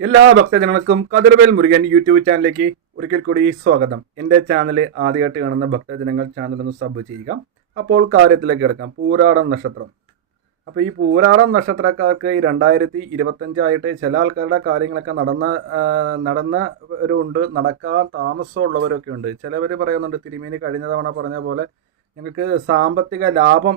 എല്ലാ ഭക്തജനങ്ങൾക്കും കതിർവേൽ മുരുകൻ യൂട്യൂബ് ചാനലിലേക്ക് ഒരിക്കൽ കൂടി സ്വാഗതം. എന്റെ ചാനൽ ആദ്യമായിട്ട് കാണുന്ന ഭക്തജനങ്ങൾ ചാനലൊന്ന് സബ് ചെയ്യുക. അപ്പോൾ കാര്യത്തിലേക്ക് കിടക്കാം. പൂരാടം നക്ഷത്രം. അപ്പോൾ ഈ പൂരാടം നക്ഷത്രക്കാർക്ക് ഈ രണ്ടായിരത്തി ഇരുപത്തഞ്ചായിട്ട് ചില ആൾക്കാരുടെ കാര്യങ്ങളൊക്കെ നടന്ന നടന്നവരുണ്ട്. നടക്കാൻ താമസമുള്ളവരൊക്കെ ഉണ്ട്. ചിലവർ പറയുന്നുണ്ട് തിരുമേനി കഴിഞ്ഞ തവണ പറഞ്ഞ പോലെ ഞങ്ങൾക്ക് സാമ്പത്തിക ലാഭം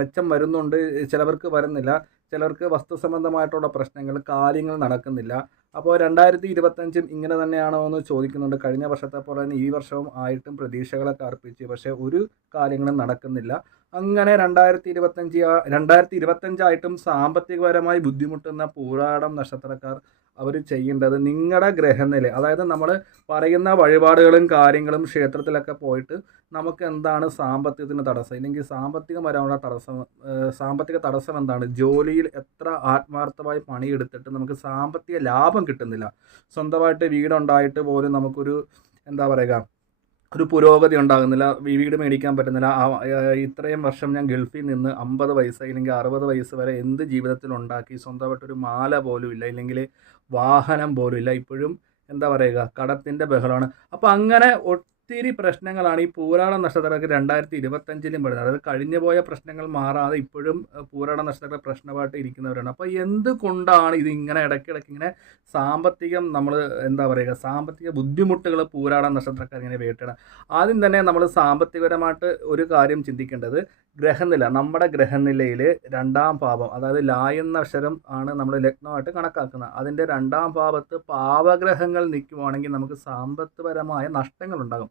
മെച്ചം വരുന്നുണ്ട്. ചിലവർക്ക് വരുന്നില്ല. ചിലർക്ക് വസ്തു സംബന്ധമായിട്ടുള്ള പ്രശ്നങ്ങൾ കാര്യങ്ങൾ നടക്കുന്നില്ല. അപ്പോൾ രണ്ടായിരത്തി ഇരുപത്തഞ്ചും ഇങ്ങനെ തന്നെയാണോ എന്ന് ചോദിക്കുന്നുണ്ട്. കഴിഞ്ഞ വർഷത്തെ പോലെ തന്നെ ഈ വർഷവും ആയിട്ടും പ്രതീക്ഷകളൊക്കെ അർപ്പിച്ച് പക്ഷേ ഒരു കാര്യങ്ങളും നടക്കുന്നില്ല. അങ്ങനെ രണ്ടായിരത്തി ഇരുപത്തഞ്ച് രണ്ടായിരത്തി ഇരുപത്തഞ്ചായിട്ടും സാമ്പത്തികപരമായി ബുദ്ധിമുട്ടുന്ന പൂരാടം നക്ഷത്രക്കാർ അവർ ചെയ്യേണ്ടത് നിങ്ങളുടെ ഗ്രഹനില അതായത് നമ്മൾ പറയുന്ന വഴിപാടുകളും കാര്യങ്ങളും ക്ഷേത്രത്തിലൊക്കെ പോയിട്ട് നമുക്ക് എന്താണ് സാമ്പത്തികത്തിന് തടസ്സം? ഇല്ലെങ്കിൽ സാമ്പത്തികപരമുള്ള തടസ്സം സാമ്പത്തിക തടസ്സം എന്താണ്? ജോലിയിൽ എത്ര ആത്മാർത്ഥമായി പണിയെടുത്തിട്ട് നമുക്ക് സാമ്പത്തിക ലാഭം കിട്ടുന്നില്ല. സ്വന്തമായിട്ട് വീടുണ്ടായിട്ട് പോലും നമുക്കൊരു എന്താ പറയുക ഒരു പുരോഗതി ഉണ്ടാകുന്നില്ല. വീട് മേടിക്കാൻ പറ്റുന്നില്ല. ഇത്രയും വർഷം ഞാൻ ഗൾഫിൽ നിന്ന് അമ്പത് വയസ്സ് അല്ലെങ്കിൽ അറുപത് വയസ്സ് വരെ എന്ത് ജീവിതത്തിൽ ഉണ്ടാക്കി സ്വന്തമായിട്ടൊരു മാല പോലും ഇല്ല. ഇല്ലെങ്കിൽ വാഹനം പോലും ഇല്ല. ഇപ്പോഴും എന്താ പറയുക കടത്തിന്റെ ബഹളമാണ്. അപ്പോൾ അങ്ങനെ ഒത്തിരി പ്രശ്നങ്ങളാണ് ഈ പൂരാട നക്ഷത്രക്കാർക്ക് രണ്ടായിരത്തി ഇരുപത്തഞ്ചിലും വരുന്നത്. അതായത് കഴിഞ്ഞു പോയ പ്രശ്നങ്ങൾ മാറാതെ ഇപ്പോഴും പൂരാട നക്ഷത്ര പ്രശ്നമായിട്ട് ഇരിക്കുന്നവരാണ്. അപ്പോൾ എന്തുകൊണ്ടാണ് ഇത് ഇങ്ങനെ ഇടയ്ക്കിടയ്ക്ക് ഇങ്ങനെ സാമ്പത്തികം നമ്മൾ എന്താ പറയുക സാമ്പത്തിക ബുദ്ധിമുട്ടുകൾ പൂരാട നക്ഷത്രക്കാർ ഇങ്ങനെ വേട്ടണം ആദ്യം തന്നെ നമ്മൾ സാമ്പത്തികപരമായിട്ട് ഒരു കാര്യം ചിന്തിക്കേണ്ടത് ഗ്രഹനില. നമ്മുടെ ഗ്രഹനിലയിൽ രണ്ടാം ഭാവം അതായത് ലായെന്ന അക്ഷരം ആണ് നമ്മൾ ലഗ്നമായിട്ട് കണക്കാക്കുന്നത്. അതിന്റെ രണ്ടാം ഭാവത്ത് പാവഗ്രഹങ്ങൾ നിൽക്കുവാണെങ്കിൽ നമുക്ക് സാമ്പത്തികപരമായ നഷ്ടങ്ങൾ ഉണ്ടാകും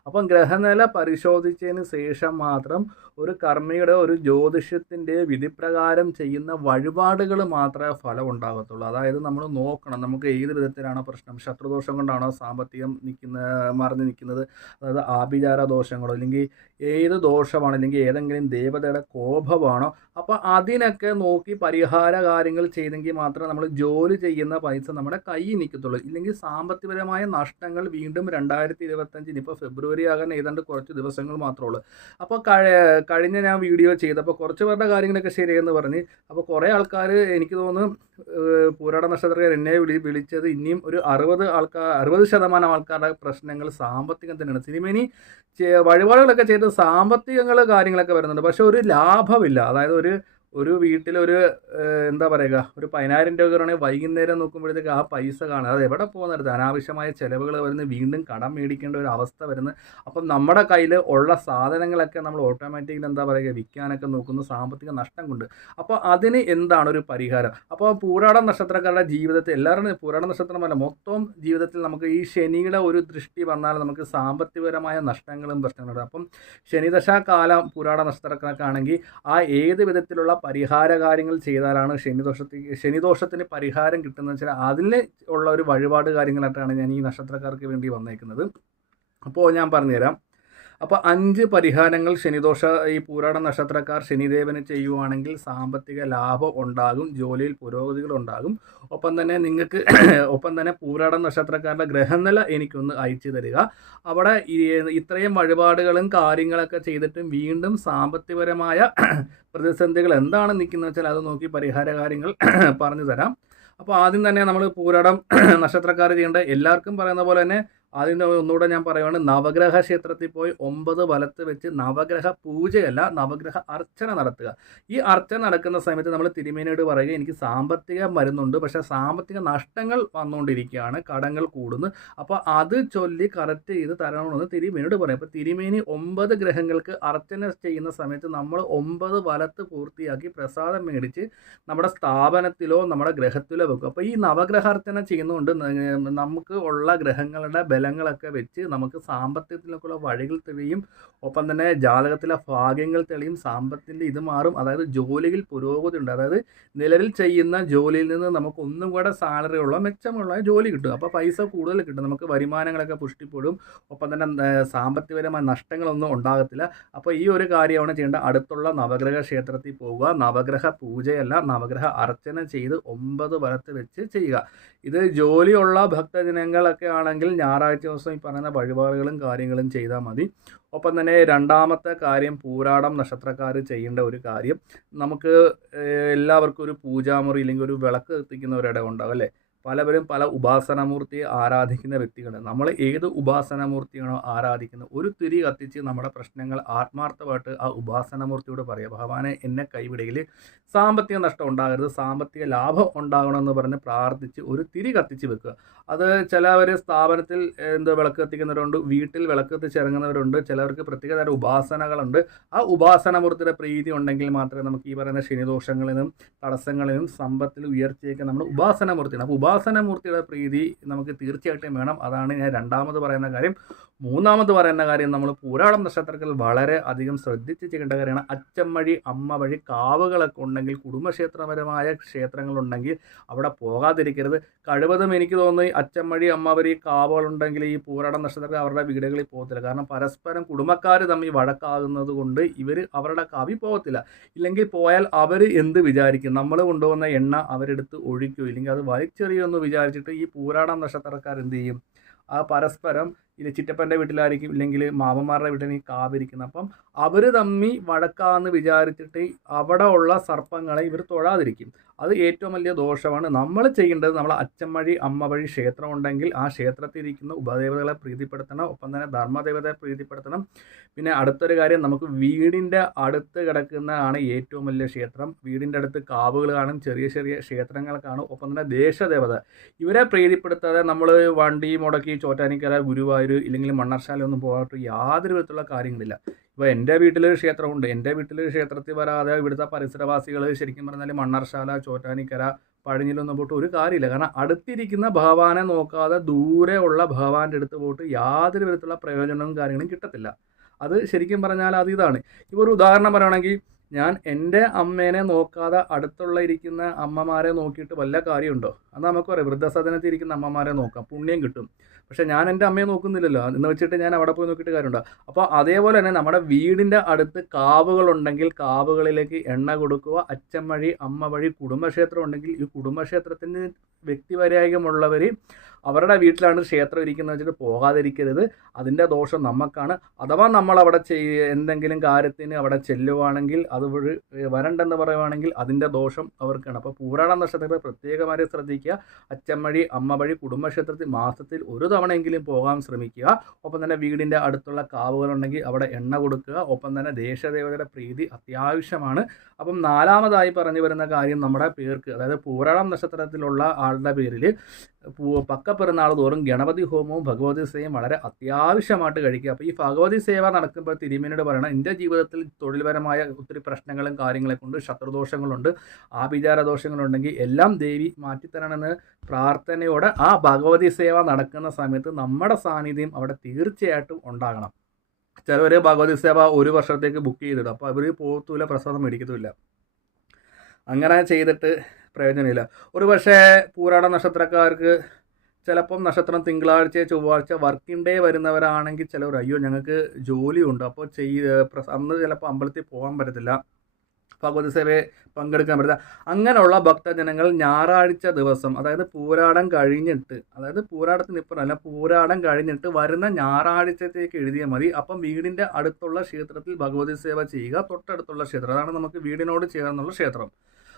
അപ്പം ഗ്രഹനില പരിശോധിച്ചതിന് ശേഷം മാത്രം ഒരു കർമ്മിയുടെ ഒരു ജ്യോതിഷത്തിന്റെ വിധിപ്രകാരം ചെയ്യുന്ന വഴിപാടുകൾ മാത്രമേ ഫലം ഉണ്ടാകത്തുള്ളൂ. അതായത് നമ്മൾ നോക്കണം നമുക്ക് ഏത് വിധത്തിലാണോ പ്രശ്നം. ശത്രുദോഷം കൊണ്ടാണോ സാമ്പത്തികം നിൽക്കുന്ന മറിഞ്ഞ് നിൽക്കുന്നത്. അതായത് ആഭിചാര ദോഷങ്ങളോ അല്ലെങ്കിൽ ഏത് ദോഷമാണോ അല്ലെങ്കിൽ ഏതെങ്കിലും ദേവതയുടെ കോപമാണോ. അപ്പോൾ അതിനൊക്കെ നോക്കി പരിഹാര കാര്യങ്ങൾ ചെയ്തെങ്കിൽ മാത്രമേ നമ്മൾ ജോലി ചെയ്യുന്ന പൈസ നമ്മുടെ കയ്യിൽ നിൽക്കത്തുള്ളൂ. ഇല്ലെങ്കിൽ സാമ്പത്തികപരമായ നഷ്ടങ്ങൾ വീണ്ടും രണ്ടായിരത്തി ഇരുപത്തഞ്ചിന് ഇപ്പോൾ ഫെബ്രുവരി ആകാൻ ഏതാണ്ട് കുറച്ച് ദിവസങ്ങൾ മാത്രമേ ഉള്ളൂ. അപ്പോൾ കഴിഞ്ഞ ഞാൻ വീഡിയോ ചെയ്തപ്പോൾ കുറച്ച് പേരുടെ കാര്യങ്ങളൊക്കെ ശരിയെന്ന് പറഞ്ഞ് അപ്പോൾ കുറേ ആൾക്കാർ എനിക്ക് തോന്നുന്നു പൂരാട നക്ഷത്രക്കാർ എന്നെ വിളി വിളിച്ചത് ഇനിയും ഒരു അറുപത് ആൾക്കാർ അറുപത് ശതമാനം ആൾക്കാരുടെ പ്രശ്നങ്ങൾ സാമ്പത്തികം തന്നെയാണ്. സിനിമ ഇനി വഴിപാടുകളൊക്കെ ചെയ്ത് സാമ്പത്തികങ്ങൾ കാര്യങ്ങളൊക്കെ വരുന്നുണ്ട്. പക്ഷേ ഒരു ലാഭമില്ല. അതായത് ഒരു ഒരു വീട്ടിൽ ഒരു എന്താ പറയുക ഒരു പതിനായിരം രൂപ ആണെങ്കിൽ വൈകുന്നേരം നോക്കുമ്പോഴത്തേക്ക് ആ പൈസ കാണുക അത് എവിടെ പോകുന്നത് അനാവശ്യമായ ചിലവുകൾ വരുന്ന വീണ്ടും കടം മേടിക്കേണ്ട ഒരു അവസ്ഥ വരുന്നത് അപ്പം നമ്മുടെ കയ്യിൽ ഉള്ള സാധനങ്ങളൊക്കെ നമ്മൾ ഓട്ടോമാറ്റിക്കലി എന്താ പറയുക വിൽക്കാനൊക്കെ നോക്കുന്ന സാമ്പത്തിക നഷ്ടം കൊണ്ട്. അപ്പോൾ അതിന് എന്താണ് ഒരു പരിഹാരം? അപ്പോൾ പൂരാടം നക്ഷത്രക്കാരുടെ ജീവിതത്തിൽ എല്ലാവരുടെയും പൂരാട നക്ഷത്രമല്ല മൊത്തം ജീവിതത്തിൽ നമുക്ക് ഈ ശനിയുടെ ഒരു ദൃഷ്ടി വന്നാൽ നമുക്ക് സാമ്പത്തികപരമായ നഷ്ടങ്ങളും പ്രശ്നങ്ങളും അപ്പം ശനിദശാകാലം പൂരാട നക്ഷത്രക്കാർക്കാണെങ്കിൽ ആ ഏത് വിധത്തിലുള്ള പരിഹാര കാര്യങ്ങൾ ചെയ്താലാണ് ശനിദോഷത്തിൽ ശനിദോഷത്തിന് പരിഹാരം കിട്ടുന്നത് വെച്ചാൽ അതിന് ഉള്ള ഒരു വഴിപാട് കാര്യങ്ങളായിട്ടാണ് ഞാൻ ഈ നക്ഷത്രക്കാർക്ക് വേണ്ടി വന്നേക്കുന്നത്. അപ്പോൾ ഞാൻ പറഞ്ഞുതരാം. അപ്പോൾ അഞ്ച് പരിഹാരങ്ങൾ ശനിദോഷ ഈ പൂരാട നക്ഷത്രക്കാർ ശനിദേവന് ചെയ്യുവാണെങ്കിൽ സാമ്പത്തിക ലാഭം ഉണ്ടാകും ജോലിയിൽ പുരോഗതികൾ ഉണ്ടാകും. ഒപ്പം തന്നെ നിങ്ങൾക്ക് ഒപ്പം തന്നെ പൂരാട നക്ഷത്രക്കാരുടെ ഗ്രഹനില എനിക്കൊന്ന് അയച്ചു തരിക. അവിടെ ഇത്രയും വഴിപാടുകളും കാര്യങ്ങളൊക്കെ ചെയ്തിട്ടും വീണ്ടും സാമ്പത്തികപരമായ പ്രതിസന്ധികൾ എന്താണ് നിൽക്കുന്നത് വെച്ചാൽ അത് നോക്കി പരിഹാര കാര്യങ്ങൾ പറഞ്ഞു തരാം. അപ്പോൾ ആദ്യം തന്നെ നമ്മൾ പൂരാടം നക്ഷത്രക്കാർ ചെയ്യേണ്ട എല്ലാവർക്കും പറയുന്ന പോലെ തന്നെ ആദ്യം ഒന്നുകൂടെ ഞാൻ പറയുവാണ് നവഗ്രഹ ക്ഷേത്രത്തിൽ പോയി ഒമ്പത് വലത്ത് വെച്ച് നവഗ്രഹ പൂജയല്ല നവഗ്രഹ അർച്ചന നടത്തുക. ഈ അർച്ചന നടക്കുന്ന സമയത്ത് നമ്മൾ തിരുമേനയോട് പറയുക എനിക്ക് സാമ്പത്തിക മരുന്നുണ്ട് പക്ഷേ സാമ്പത്തിക നഷ്ടങ്ങൾ വന്നുകൊണ്ടിരിക്കുകയാണ് കടങ്ങൾ കൂടുന്നു. അപ്പോൾ അത് ചൊല്ലി കറക്റ്റ് ചെയ്ത് തരണമെന്ന് തിരുമേനോട് പറയും. അപ്പോൾ തിരുമേനി ഒമ്പത് ഗ്രഹങ്ങൾക്ക് അർച്ചന ചെയ്യുന്ന സമയത്ത് നമ്മൾ ഒമ്പത് വലത്ത് പൂർത്തിയാക്കി പ്രസാദം മേടിച്ച് നമ്മുടെ സ്ഥാപനത്തിലോ നമ്മുടെ ഗ്രഹത്തിലോ വെക്കും. അപ്പോൾ ഈ നവഗ്രഹാർച്ചന ചെയ്യുന്നതുകൊണ്ട് നമുക്ക് ഉള്ള ഗ്രഹങ്ങളുടെ ബലങ്ങളൊക്കെ വെച്ച് നമുക്ക് സാമ്പത്തികത്തിലേക്കുള്ള വഴികൾ തെളിയും. ഒപ്പം തന്നെ ജാതകത്തിലെ ഭാഗ്യങ്ങൾ തെളിയും. സാമ്പത്തിന്റെ ഇത് മാറും. അതായത് ജോലിയിൽ പുരോഗതി ഉണ്ട്. അതായത് നിലവിൽ ചെയ്യുന്ന ജോലിയിൽ നിന്ന് നമുക്ക് ഒന്നും കൂടെ സാലറി ഉള്ള മെച്ചമുള്ള ജോലി കിട്ടും. അപ്പോൾ പൈസ കൂടുതൽ കിട്ടും. നമുക്ക് വരുമാനങ്ങളൊക്കെ പുഷ്ടിപ്പെടും. ഒപ്പം തന്നെ സാമ്പത്തികപരമായ നഷ്ടങ്ങളൊന്നും ഉണ്ടാകത്തില്ല. അപ്പോൾ ഈ ഒരു കാര്യമാണ് ചെയ്യേണ്ടത്. അടുത്തുള്ള നവഗ്രഹ ക്ഷേത്രത്തിൽ പോവുക. നവഗ്രഹ പൂജയല്ല. നവഗ്രഹ അർച്ചന ചെയ്ത് ഒമ്പത് വലത്ത് വെച്ച് ചെയ്യുക. ഇത് ജോലിയുള്ള ഭക്തജനങ്ങളൊക്കെ ആണെങ്കിൽ ഞായറാഴ്ച ദിവസം ഈ പറയുന്ന വഴിപാടുകളും കാര്യങ്ങളും ചെയ്താൽ മതി. ഒപ്പം തന്നെ രണ്ടാമത്തെ കാര്യം പൂരാടം നക്ഷത്രക്കാർ ചെയ്യേണ്ട ഒരു കാര്യം. നമുക്ക് എല്ലാവർക്കും ഒരു പൂജാമുറി ഇല്ലെങ്കിൽ ഒരു വിളക്ക് കത്തിക്കുന്ന ഒരിടം ഉണ്ടാവും അല്ലേ? പലവരും പല ഉപാസനമൂർത്തിയെ ആരാധിക്കുന്ന വ്യക്തികൾ നമ്മൾ ഏത് ഉപാസനമൂർത്തിയാണോ ആരാധിക്കുന്നത് ഒരു തിരി കത്തിച്ച് നമ്മുടെ പ്രശ്നങ്ങൾ ആത്മാർത്ഥമായിട്ട് ആ ഉപാസനമൂർത്തിയോട് പറയുക. ഭഗവാനെ എന്നെ കൈവിടയിൽ സാമ്പത്തിക നഷ്ടം ഉണ്ടാകരുത് സാമ്പത്തിക ലാഭം ഉണ്ടാകണമെന്ന് പറഞ്ഞ് പ്രാർത്ഥിച്ച് ഒരു തിരി കത്തിച്ച് വെക്കുക. അത് ചിലവർ സ്ഥാപനത്തിൽ എന്തോ വിളക്ക് കത്തിക്കുന്നവരുണ്ട് വീട്ടിൽ വിളക്ക് കത്തിച്ചിറങ്ങുന്നവരുണ്ട് ചിലവർക്ക് പ്രത്യേക തരം ഉപാസനകളുണ്ട്. ആ ഉപാസനമൂർത്തിയുടെ പ്രീതി ഉണ്ടെങ്കിൽ മാത്രമേ നമുക്ക് ഈ പറയുന്ന ശനിദോഷങ്ങളിലും തടസ്സങ്ങളിലും സമ്പത്തിൽ ഉയർച്ചയൊക്കെ നമ്മുടെ ഉപാസനമൂർത്തിയാണ്. അപ്പോൾ ഉപാസനമൂർത്തിയുടെ പ്രീതി നമുക്ക് തീർച്ചയായിട്ടും വേണം. അതാണ് ഞാൻ രണ്ടാമത് പറയുന്ന കാര്യം. മൂന്നാമത് പറയുന്ന കാര്യം നമ്മൾ പൂരാളം നക്ഷത്രത്തിൽ വളരെ അധികം ശ്രദ്ധിച്ച് ചെയ്യേണ്ട കാര്യമാണ്. അച്ഛൻ വഴി അമ്മ വഴി കാവുകളൊക്കെ ഉണ്ടെങ്കിൽ കുടുംബക്ഷേത്രപരമായ ക്ഷേത്രങ്ങളുണ്ടെങ്കിൽ അവിടെ പോകാതിരിക്കരുത്. കഴിവതും എനിക്ക് തോന്നുന്നു ഈ അച്ഛൻ വഴി അമ്മ വഴി കാവുകളുണ്ടെങ്കിൽ ഈ പൂരാടം നക്ഷത്രത്തിൽ അവരുടെ വീടുകളിൽ പോകത്തില്ല. കാരണം പരസ്പരം കുടുംബക്കാർ തമ്മിൽ വഴക്കാകുന്നത് കൊണ്ട് ഇവർ അവരുടെ കാവി പോകത്തില്ല. ഇല്ലെങ്കിൽ പോയാൽ അവർ എന്ത് വിചാരിക്കും? നമ്മൾ കൊണ്ടുവന്ന എണ്ണ അവരെടുത്ത് ഒഴിക്കും. ഇല്ലെങ്കിൽ അത് വലിച്ചെറിയുമെന്ന് വിചാരിച്ചിട്ട് ഈ പൂരാടം നക്ഷത്രക്കാർ എന്ത് ചെയ്യും? ആ പരസ്പരം ഇല്ല ചിറ്റപ്പന്റെ വീട്ടിലായിരിക്കും ഇല്ലെങ്കിൽ മാമന്മാരുടെ ഈ കാവിരിക്കുന്നത് അപ്പം അവർ തമ്മി വടക്കാന്ന് വിചാരിച്ചിട്ട് അവിടെ ഉള്ള സർപ്പങ്ങളെ ഇവർ തൊഴാതിരിക്കും. അത് ഏറ്റവും വലിയ ദോഷമാണ്. നമ്മൾ ചെയ്യേണ്ടത് നമ്മൾ അച്ഛൻ വഴി അമ്മ വഴി ക്ഷേത്രം ഉണ്ടെങ്കിൽ ആ ക്ഷേത്രത്തിൽ ഇരിക്കുന്ന ഉപദേവതകളെ പ്രീതിപ്പെടുത്തണം. ഒപ്പം തന്നെ ധർമ്മദേവതയെ പ്രീതിപ്പെടുത്തണം. പിന്നെ അടുത്തൊരു കാര്യം നമുക്ക് വീടിന്റെ അടുത്ത് കിടക്കുന്നതാണ് ഏറ്റവും വലിയ ക്ഷേത്രം. വീടിന്റെ അടുത്ത് കാവുകൾ കാണും ചെറിയ ചെറിയ ക്ഷേത്രങ്ങൾ കാണും. ഒപ്പം തന്നെ ദേശദേവത. ഇവരെ പ്രീതിപ്പെടുത്താതെ നമ്മൾ വണ്ടി മുടക്കി ചോറ്റാനിക്കര ഗുരുവായൂർ ഇല്ലെങ്കിൽ മണ്ണർശാലൊന്നും പോകാത്ത യാതൊരു വിധത്തിലുള്ള കാര്യങ്ങളില്ല. ഇപ്പോൾ എന്റെ വീട്ടിലൊരു ക്ഷേത്രമുണ്ട്. എന്റെ വീട്ടിലൊരു ക്ഷേത്രത്തിൽ വരാതെ ഇവിടുത്തെ പരിസരവാസികൾ ശരിക്കും പറഞ്ഞാൽ മണ്ണർശാല ചോറ്റാനിക്കര പഴഞ്ഞിലൊന്നും പോയിട്ട് ഒരു കാര്യമില്ല. കാരണം അടുത്തിരിക്കുന്ന ഭഗവാനെ നോക്കാതെ ദൂരെ ഉള്ള ഭഗവാന്റെ അടുത്ത് പോയിട്ട് യാതൊരു വിധത്തിലുള്ള പ്രയോജനവും കാര്യങ്ങളും കിട്ടത്തില്ല. അത് ശരിക്കും പറഞ്ഞാൽ അത് ഇതാണ്. ഇപ്പോൾ ഒരു ഉദാഹരണം പറയുകയാണെങ്കിൽ ഞാൻ എന്റെ അമ്മേനെ നോക്കാതെ അടുത്തുള്ള ഇരിക്കുന്ന അമ്മമാരെ നോക്കിയിട്ട് വല്ല കാര്യമുണ്ടോ? അത് നമുക്ക് പറയാം വൃദ്ധസദനത്തിൽ ഇരിക്കുന്ന അമ്മമാരെ നോക്കാം പുണ്യം കിട്ടും. പക്ഷേ ഞാൻ എന്റെ അമ്മയെ നോക്കുന്നില്ലല്ലോ. എന്ന് വെച്ചിട്ട് ഞാൻ അവിടെ പോയി നോക്കിയിട്ട് കാര്യമുണ്ടോ? അപ്പോൾ അതേപോലെ തന്നെ നമ്മുടെ വീടിന്റെ അടുത്ത് കാവുകളുണ്ടെങ്കിൽ കാവുകളിലേക്ക് എണ്ണ കൊടുക്കുക അച്ഛൻ വഴി അമ്മ വഴി കുടുംബക്ഷേത്രം ഉണ്ടെങ്കിൽ ഈ കുടുംബക്ഷേത്രത്തിന് വ്യക്തിവൈരാഗ്യമുള്ളവർ അവരുടെ വീട്ടിലാണ് ക്ഷേത്രം ഇരിക്കുന്നത് വെച്ചിട്ട് പോകാതിരിക്കരുത്. അതിന്റെ ദോഷം നമുക്കാണ് അഥവാ നമ്മൾ അവിടെ ചെയ്യ എന്തെങ്കിലും കാര്യത്തിന് അവിടെ ചെല്ലുവാണെങ്കിൽ അത് വരണ്ടെന്ന് പറയുവാണെങ്കിൽ അതിന്റെ ദോഷം അവർക്കാണ്. അപ്പോൾ പൂരാട നക്ഷത്രത്തെ പ്രത്യേകമായി ശ്രദ്ധിക്കുക. അച്ഛൻ വഴി അമ്മ വഴി കുടുംബക്ഷേത്രത്തിൽ മാസത്തിൽ ഒരു തവണയെങ്കിലും പോകാൻ ശ്രമിക്കുക. ഒപ്പം തന്നെ വീടിന്റെ അടുത്തുള്ള കാവുകളുണ്ടെങ്കിൽ അവിടെ എണ്ണ കൊടുക്കുക. ഒപ്പം തന്നെ ദേശദേവതയുടെ പ്രീതി അത്യാവശ്യമാണ്. അപ്പം നാലാമതായി പറഞ്ഞു വരുന്ന കാര്യം നമ്മുടെ പേർക്ക് അതായത് പൂരാളം നക്ഷത്രത്തിലുള്ള ആളുടെ പേരിൽ പക്ക പക്കപ്പെരുന്നാൾ തോറും ഗണപതി ഹോമവും ഭഗവതി സേവയും വളരെ അത്യാവശ്യമായിട്ട് കഴിക്കുക. അപ്പോൾ ഈ ഭഗവതി സേവ നടക്കുമ്പോൾ തിരുമേനോട് പറയണം എന്റെ ജീവിതത്തിൽ തൊഴിൽപരമായ ഒത്തിരി പ്രശ്നങ്ങളും കാര്യങ്ങളെ കൊണ്ട് ശത്രുദോഷങ്ങളുണ്ട് ആഭിചാര ദോഷങ്ങളുണ്ടെങ്കിൽ എല്ലാം ദേവി മാറ്റിത്തരണമെന്ന് പ്രാർത്ഥനയോടെ ആ ഭഗവതി സേവ നടക്കുന്ന സമയത്ത് നമ്മുടെ സാന്നിധ്യം അവിടെ തീർച്ചയായിട്ടും ഉണ്ടാകണം. ചിലവർ ഭഗവതി സേവ ഒരു വർഷത്തേക്ക് ബുക്ക് ചെയ്തിടും. അപ്പോൾ അവർ പോകത്തുമില്ല പ്രസാദം മേടിക്കത്തുമില്ല അങ്ങനെ ചെയ്തിട്ട് പ്രയോജനമില്ല. ഒരു പക്ഷേ പൂരാട നക്ഷത്രക്കാർക്ക് ചിലപ്പം നക്ഷത്രം തിങ്കളാഴ്ച ചൊവ്വാഴ്ച വർക്കിംഗ് ഡേ വരുന്നവരാണെങ്കിൽ ചിലവർ അയ്യോ ഞങ്ങൾക്ക് ജോലിയുണ്ട്. അപ്പോൾ ചെയ്യ അന്ന് ചിലപ്പോൾ അമ്പലത്തിൽ പോകാൻ പറ്റത്തില്ല. ഭഗവതി സേവയെ പങ്കെടുക്കാൻ പറ്റില്ല അങ്ങനെയുള്ള ഭക്തജനങ്ങൾ ഞായറാഴ്ച ദിവസം അതായത് പൂരാടം കഴിഞ്ഞിട്ട് അതായത് പൂരാടത്തിന് ഇപ്പുറം അല്ല പൂരാടം കഴിഞ്ഞിട്ട് വരുന്ന ഞായറാഴ്ചത്തേക്ക് എഴുതിയാൽ മതി. അപ്പം വീടിന്റെ അടുത്തുള്ള ക്ഷേത്രത്തിൽ ഭഗവതി സേവ ചെയ്യുക തൊട്ടടുത്തുള്ള ക്ഷേത്രം. അതാണ് നമുക്ക് വീടിനോട് ചേർന്നുള്ള ക്ഷേത്രം.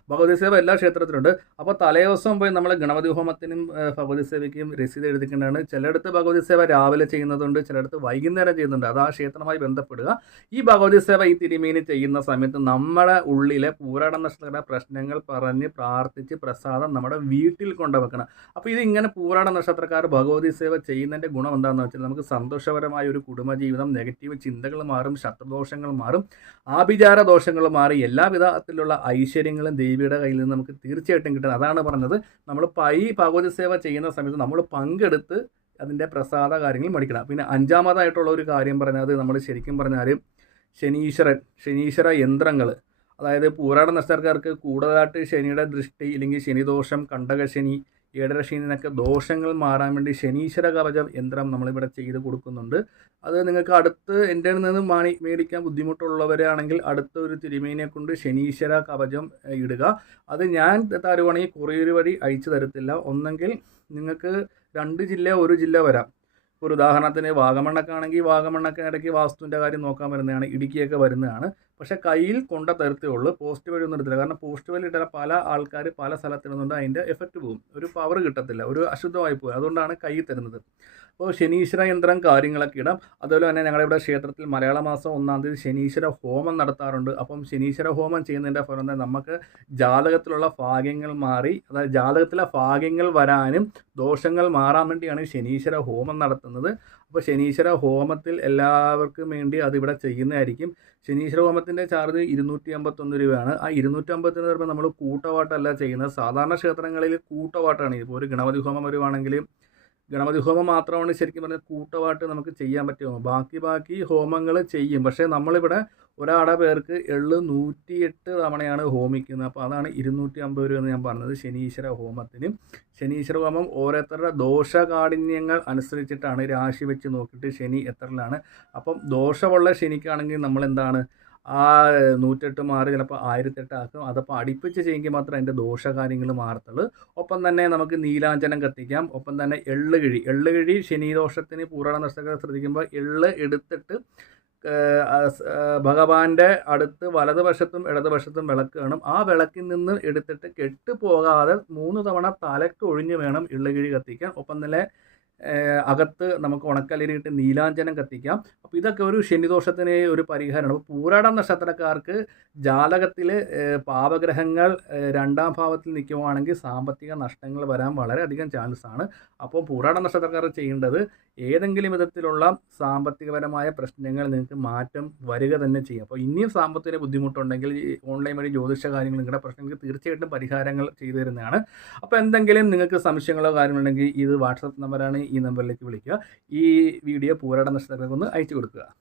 ഭഗവതി സേവ എല്ലാ ക്ഷേത്രത്തിലുണ്ട്. അപ്പോൾ തലേദിവസം പോയി നമ്മൾ ഗണപതി ഹോമത്തിനും ഭഗവതി സേവയ്ക്കും രസീത് എഴുതിക്കേണ്ടതാണ്. ചിലയിടത്ത് ഭഗവതി സേവ രാവിലെ ചെയ്യുന്നതുണ്ട് ചിലയിടത്ത് വൈകുന്നേരം ചെയ്യുന്നുണ്ട്. അത് ആ ക്ഷേത്രമായി ബന്ധപ്പെടുക. ഈ ഭഗവതി സേവ ഈ തിരുമേനി ചെയ്യുന്ന സമയത്ത് നമ്മുടെ ഉള്ളിലെ പൂരാട നക്ഷത്ര പ്രശ്നങ്ങൾ പറഞ്ഞ് പ്രാർത്ഥിച്ച് പ്രസാദം നമ്മുടെ വീട്ടിൽ കൊണ്ടുവെക്കണം. അപ്പോൾ ഇത് ഇങ്ങനെ പൂരാട നക്ഷത്രക്കാർ ഭഗവതി സേവ ചെയ്യുന്നതിന്റെ ഗുണം എന്താണെന്ന് വെച്ചാൽ നമുക്ക് സന്തോഷപരമായ ഒരു കുടുംബജീവിതം നെഗറ്റീവ് ചിന്തകൾ മാറും ശത്രുദോഷങ്ങൾ മാറും ആഭിചാര ദോഷങ്ങൾ മാറി എല്ലാവിധത്തിലുള്ള ഐശ്വര്യങ്ങളും ദേവിയുടെ കയ്യിൽ നിന്ന് നമുക്ക് തീർച്ചയായിട്ടും കിട്ടുന്നത് അതാണ് പറഞ്ഞത്. നമ്മൾ പൈ ഭഗവതി സേവ ചെയ്യുന്ന സമയത്ത് നമ്മൾ പങ്കെടുത്ത് അതിന്റെ പ്രസാദ കാര്യങ്ങൾ മേടിക്കണം. പിന്നെ അഞ്ചാമതായിട്ടുള്ള ഒരു കാര്യം പറഞ്ഞാൽ നമ്മൾ ശരിക്കും പറഞ്ഞാൽ ശനീശ്വരൻ ശനീശ്വര യന്ത്രങ്ങൾ. അതായത് പൂരാട നക്ഷത്രക്കാർക്ക് കൂടുതലായിട്ട് ശനിയുടെ ദൃഷ്ടി ഇല്ലെങ്കിൽ ശനിദോഷം കണ്ടകശനി ഏഴര നിന്നൊക്കെ ദോഷങ്ങൾ മാറാൻ വേണ്ടി ശനീശ്വര കവചം യന്ത്രം നമ്മളിവിടെ ചെയ്ത് കൊടുക്കുന്നുണ്ട്. അത് നിങ്ങൾക്ക് അടുത്ത് എന്റെ നിന്ന് മാണി മേടിക്കാൻ ബുദ്ധിമുട്ടുള്ളവരാണെങ്കിൽ അടുത്ത ഒരു തിരുമേനിയെ കൊണ്ട് ശനീശ്വര കവചം ഇടുക. അത് ഞാൻ തരുവാണെങ്കിൽ കൊറിയർ വഴി അയച്ചു തരത്തില്ല. ഒന്നെങ്കിൽ നിങ്ങൾക്ക് രണ്ട് ജില്ല ഒരു ജില്ല വരാം. ഒരു ഉദാഹരണത്തിന് വാഗമണ്ണൊക്കെ ആണെങ്കിൽ വാഗമണ്ണൊക്കെ ഇടയ്ക്ക് വാസ്തുവിന്റെ കാര്യം നോക്കാൻ വരുന്നതാണ് ഇടുക്കിയൊക്കെ വരുന്നതാണ്. പക്ഷേ കയ്യിൽ കൊണ്ട തരത്തേ ഉള്ളൂ പോസ്റ്റ് വഴി ഒന്നും എടുത്തില്ല. കാരണം പോസ്റ്റ് വഴി ഇട്ടാൽ പല ആൾക്കാർ പല സ്ഥലത്തിടുന്നുണ്ട് അതിന്റെ എഫക്റ്റ് പോകും ഒരു പവർ കിട്ടത്തില്ല ഒരു അശുദ്ധമായി പോകും അതുകൊണ്ടാണ് കൈ തരുന്നത്. അപ്പോൾ ശനീശ്വര യന്ത്രം കാര്യങ്ങളൊക്കെ ഇടാം. അതുപോലെ തന്നെ ഞങ്ങളുടെ ഇവിടെ ക്ഷേത്രത്തിൽ മലയാള മാസം ഒന്നാം തീയതി ശനീശ്വര ഹോമം നടത്താറുണ്ട്. അപ്പം ശനീശ്വര ഹോമം ചെയ്യുന്നതിന്റെ ഫലം തന്നെ നമുക്ക് ജാതകത്തിലുള്ള ഭാഗ്യങ്ങൾ മാറി അതായത് ജാതകത്തിലെ ഭാഗ്യങ്ങൾ വരാനും ദോഷങ്ങൾ മാറാൻ വേണ്ടിയാണ് ശനീശ്വര ഹോമം നടത്തുന്നത്. അപ്പോൾ ശനീശ്വര ഹോമത്തിൽ എല്ലാവർക്കും വേണ്ടി അതിവിടെ ചെയ്യുന്നതായിരിക്കും. ശനീശ്വര ഹോമത്തിന്റെ ചാർജ് ഇരുന്നൂറ്റി അമ്പത്തൊന്ന് രൂപയാണ്. ആ ഇരുന്നൂറ്റി അമ്പത്തൊന്ന് രൂപ നമ്മൾ കൂട്ടവാട്ടല്ല ചെയ്യുന്നത്. സാധാരണ ക്ഷേത്രങ്ങളിൽ കൂട്ടവാട്ടാണ് ഇപ്പോൾ ഒരു ഗണപതി ഹോമം വരുവാണെങ്കിൽ ഗണപതി ഹോമം മാത്രമാണ് ശരിക്കും പറഞ്ഞാൽ കൂട്ടമായിട്ട് നമുക്ക് ചെയ്യാൻ പറ്റുമോ ബാക്കി ബാക്കി ഹോമങ്ങൾ ചെയ്യും. പക്ഷേ നമ്മളിവിടെ ഒരാടെ പേർക്ക് എള്ള് നൂറ്റിയെട്ട് തവണയാണ് ഹോമിക്കുന്നത്. അപ്പോൾ അതാണ് ഇരുന്നൂറ്റി അമ്പത് രൂപ എന്ന് ഞാൻ പറഞ്ഞത് ശനീശ്വര ഹോമത്തിന്. ശനീശ്വര ഹോമം ഓരോരുത്തരുടെ ദോഷകാഠിന്യങ്ങൾ അനുസരിച്ചിട്ടാണ് രാശി വെച്ച് നോക്കിയിട്ട് ശനി എത്രയിലാണ് അപ്പം ദോഷമുള്ള ശനിക്കാണെങ്കിൽ നമ്മൾ എന്താണ് ആ നൂറ്റെട്ട് മാറി ചിലപ്പോൾ ആയിരത്തെട്ടാക്കും. അതപ്പോൾ അടുപ്പിച്ച് ചെയ്യുമെങ്കിൽ മാത്രം അതിന്റെ ദോഷകാര്യങ്ങൾ മാറത്തുള്ളൂ. ഒപ്പം തന്നെ നമുക്ക് നീലാഞ്ചനം കത്തിക്കാം. ഒപ്പം തന്നെ എള്ളു കിഴി. എള്ളു കിഴി ശനിദോഷത്തിന് പൂർണ നഷ്ടങ്ങൾ ശ്രദ്ധിക്കുമ്പോൾ എള്ള് എടുത്തിട്ട് ഭഗവാന്റെ അടുത്ത് വലതുവശത്തും ഇടതുവശത്തും വിളക്ക് വേണം ആ വിളക്കിൽ നിന്ന് എടുത്തിട്ട് കെട്ടുപോകാതെ മൂന്ന് തവണ തലക്ക് ഒഴിഞ്ഞ് വേണം ഇള്ളുകിഴി കത്തിക്കാൻ. ഒപ്പം തന്നെ അകത്ത് നമുക്ക് ഉണക്കലരിയിട്ട് നീലാഞ്ചനം കത്തിക്കാം. അപ്പോൾ ഇതൊക്കെ ഒരു ശനിദോഷത്തിന് ഒരു പരിഹാരമാണ്. അപ്പോൾ പൂരാടം നക്ഷത്രക്കാർക്ക് ജാതകത്തിൽ പാപഗ്രഹങ്ങൾ രണ്ടാം ഭാവത്തിൽ നിൽക്കുവാണെങ്കിൽ സാമ്പത്തിക നഷ്ടങ്ങൾ വരാൻ വളരെയധികം ചാൻസ് ആണ്. അപ്പോൾ പൂരാട നക്ഷത്രക്കാർ ചെയ്യേണ്ടത് ഏതെങ്കിലും വിധത്തിലുള്ള സാമ്പത്തികപരമായ പ്രശ്നങ്ങൾ നിങ്ങൾക്ക് മാറ്റം വരിക തന്നെ ചെയ്യും. അപ്പോൾ ഇനിയും സാമ്പത്തിക ബുദ്ധിമുട്ടുണ്ടെങ്കിൽ ഓൺലൈൻ വഴി ജ്യോതിഷ കാര്യങ്ങൾ നിങ്ങളുടെ പ്രശ്നങ്ങൾക്ക് തീർച്ചയായിട്ടും പരിഹാരങ്ങൾ ചെയ്തു തരുന്നതാണ്. അപ്പോൾ എന്തെങ്കിലും നിങ്ങൾക്ക് സംശയങ്ങളോ കാര്യങ്ങളുണ്ടെങ്കിൽ ഇത് വാട്സപ്പ് നമ്പറാണ് ഈ നമ്പറിലേക്ക് വിളിക്കുക. ഈ വീഡിയോ പൂരാട നക്ഷത്രങ്ങൾക്കൊന്ന് അയച്ചു കൊടുക്കുക.